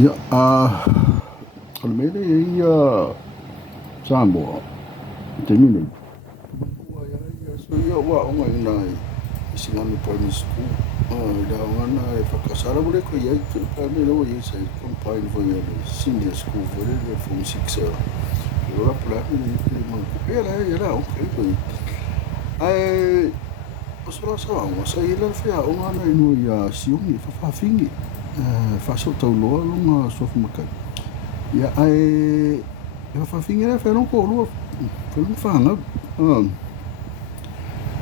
Ia, ole mele ia Samoa, te mine. So ia wa onga ina singami primary school. Da ngana e whakasara mure ko ia te pāne rawa ia sai combine for ia senior school for ia from 6 Ora pula ni Makua'i ia la okay ko. Ai osora sa wa sai la fea onga na inu ia siungi fa fingi. Fa so tau loa lunga sofu makai. Ia ai fa fingi la fa no ko loa. Fa no fa nga.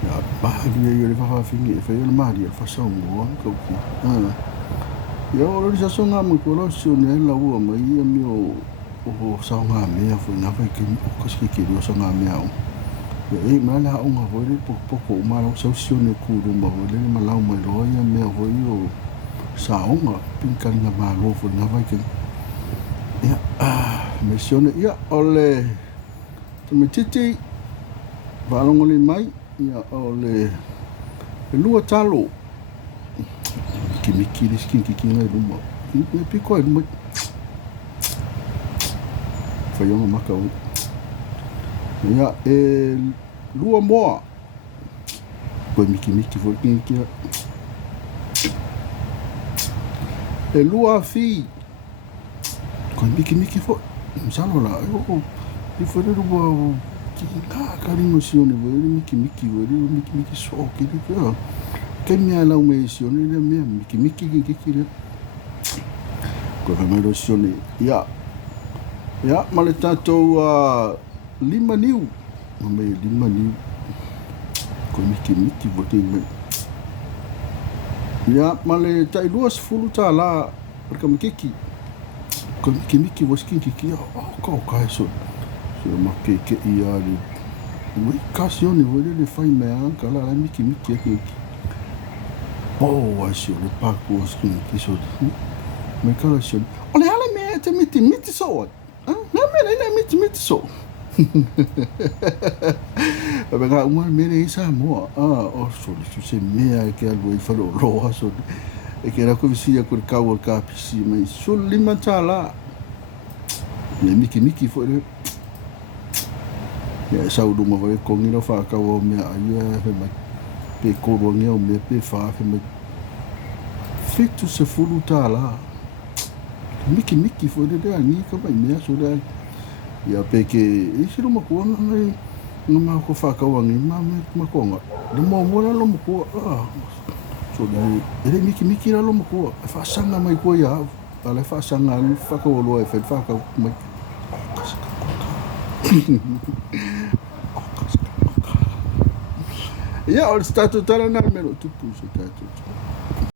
Ya bahagi ia le fa fingi fa ia mari fa so mo ko ki. Ya ora sa so nga mo ko lo so ne la wa mai ia mi o sa nga me fa nga fa ki ko ki lo sa nga me au. Ya mana unga vole poko malo so ne ku ru ma vole ma lau mai ro ia me vo io saunga pinkaringa malo fo nga vai ke ia misione ia ole me titi valongo ni mai ia ole lua talo mikimiki ni skin ki ngai ruma ni piko e mo fa yo Makua'i ia lua moa ko mikimiki fo ki lua fi ko mikimiki fo salo la i fo de lua ki ka ringo sione vo mikimiki so ki ke mea lau me sione le mea mikimiki ki ko me ro sione ia male tatou lima niu me lima niu ko mikimiki vo te ia male tai duas fulu tala perka mikiki ko mikimiki vo skin ki ko so makeke ia le ui kasione vo le fai mea kala la mikimiki ki asio le paku skin ki so me kala so ole ala me te miti so na me miti so Venga, uma mere Samoa. So se meaai ke algo I falo loa so. E ke ra ko visia ko kaugakā pisi mai so lima tala. Me mikimiki fo le. Ya sa udu ma vai ko ngira fa ka o meaai fe mai. Pe ko ro ngia o me pe fa fe mai. Fitu se fulu tala. Mikimiki fo le ani ka mai mea so le. Ya pe ke isiro makua ngai no ma ko fa ka wangi ma ko nga de mo la lo mo ko so de mikimiki la lo mo ko fa sanga mai ko ya ale fa sanga fa ko lo e fa ka mai ya ol stato tala na me lo tu pu so tato